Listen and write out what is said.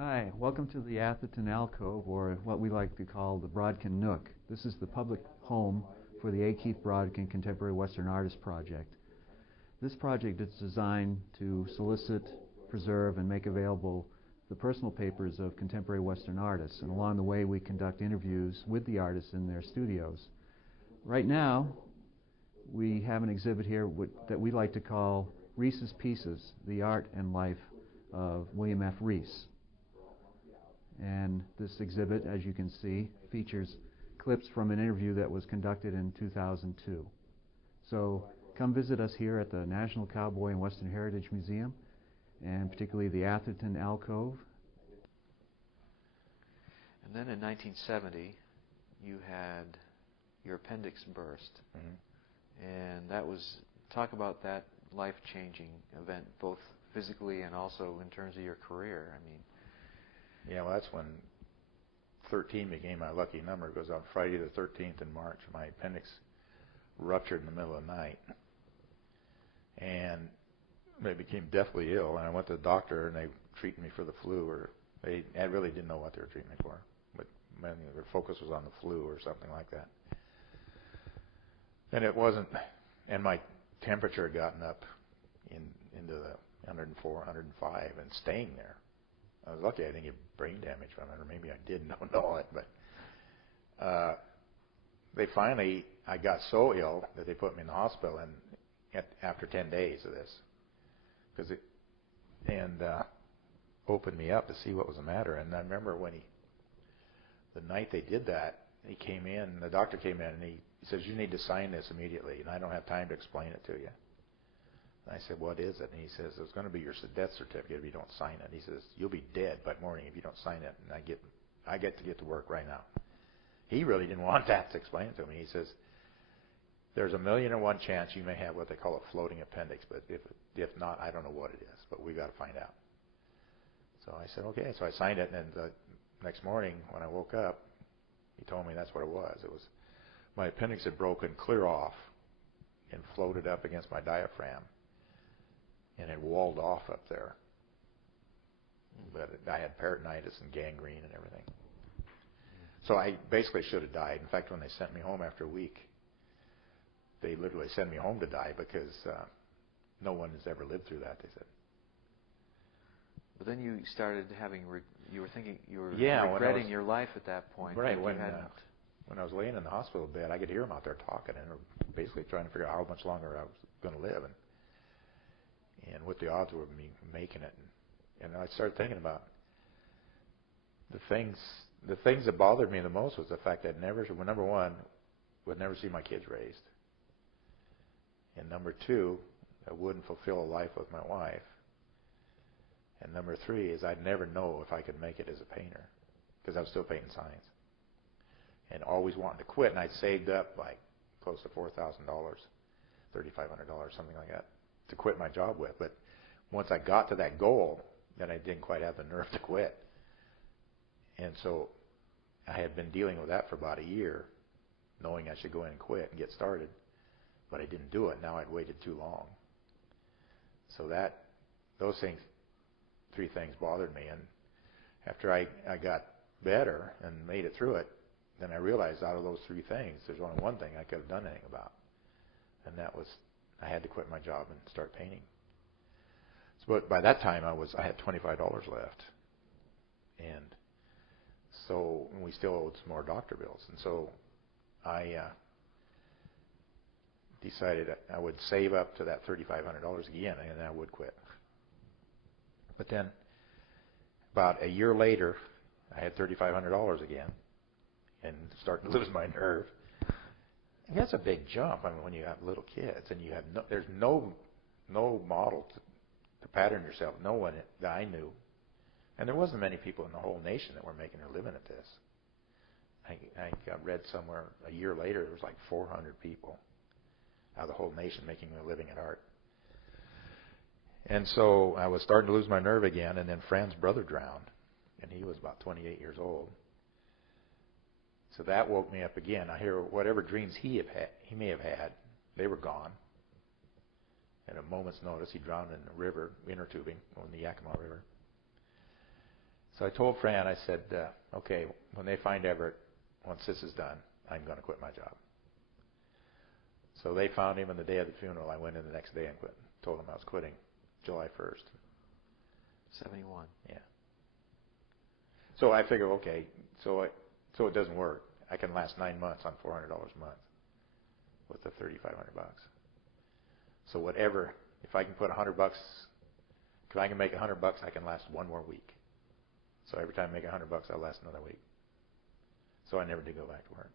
Hi, welcome to the Atherton Alcove, or what we like to call the Brodkin Nook. This is the public home for the A. Keith Brodkin Contemporary Western Artist Project. This project is designed to solicit, preserve, and make available the personal papers of contemporary Western artists, and along the way we conduct interviews with the artists in their studios. Right now, we have an exhibit here that we like to call Reese's Pieces, the Art and Life of William F. Reese. And this exhibit, as you can see, features clips from an interview that was conducted in 2002. So come visit us here at the National Cowboy and Western Heritage Museum, and particularly the Atherton Alcove. And then in 1970, you had your appendix burst. And that was, talk about that life-changing event, both physically and also in terms of your career. I mean, yeah, well, that's when 13 became my lucky number. It goes on Friday the 13th in March. My appendix ruptured in the middle of the night, and I became deathly ill. And I went to the doctor, and they treated me for the flu, or I really didn't know what they were treating me for, but their focus was on the flu or something like that. And it wasn't, and my temperature had gotten up into the 104, 105, and staying there. I was lucky I didn't get brain damage from it, or maybe I did, don't know it, but I got so ill that they put me in the hospital after 10 days of this, and opened me up to see what was the matter. And I remember when the night they did that, he came in, the doctor came in, and he says, "You need to sign this immediately, and I don't have time to explain it to you." And I said, "What is it?" And he says, "It's going to be your death certificate if you don't sign it." He says, "You'll be dead by morning if you don't sign it." And I get to work right now. He really didn't want that to explain it to me. He says, "There's 1,000,001 chance you may have what they call a floating appendix, but if not, I don't know what it is, but we've got to find out." So I said, "Okay." So I signed it, and the next morning when I woke up, he told me that's what it was. It was my appendix had broken clear off and floated up against my diaphragm, and it walled off up there. But I had peritonitis and gangrene and everything. So I basically should have died. In fact, when they sent me home after a week, they literally sent me home to die because no one has ever lived through that, they said. But then you started having, you were regretting your life at that point. Right, when I was laying in the hospital bed, I could hear them out there talking, and were basically trying to figure out how much longer I was going to live and what the odds were of me making it. And I started thinking about the things that bothered me the most was the fact that number one, would never see my kids raised. And number two, I wouldn't fulfill a life with my wife. And number three is I'd never know if I could make it as a painter because I was still painting signs. And always wanting to quit. And I'd saved up like close to $4,000, $3,500, something like that, to quit my job with. But once I got to that goal, then I didn't quite have the nerve to quit. And so I had been dealing with that for about a year, knowing I should go in and quit and get started. But I didn't do it. Now I'd waited too long. So those three things bothered me. And after I got better and made it through it, then I realized out of those three things, there's only one thing I could have done anything about. And that was I had to quit my job and start painting. So, but by that time, I had $25 left. And so we still owed some more doctor bills. And so I decided I would save up to that $3,500 again, and I would quit. But then about a year later, I had $3,500 again and starting to lose my nerve. And that's a big jump. I mean, when you have little kids and you have there's no model to pattern yourself. No one that I knew, and there wasn't many people in the whole nation that were making their living at this. I got read somewhere a year later there was like 400 people out of the whole nation making their living at art. And so I was starting to lose my nerve again, and then Fran's brother drowned, and he was about 28 years old. So that woke me up again. I hear whatever dreams he may have had, they were gone. At a moment's notice, he drowned in the river, inner tubing, on the Yakima River. So I told Fran, I said, okay, when they find Everett, once this is done, I'm going to quit my job. So they found him on the day of the funeral. I went in the next day and quit. Told him I was quitting July 1st. 71. Yeah. So I figure, okay, so it doesn't work. I can last 9 months on $400 a month with the $3,500. So whatever, if I can put $100, if I can make $100, I can last one more week. So every time I make $100, I'll last another week. So I never did go back to work.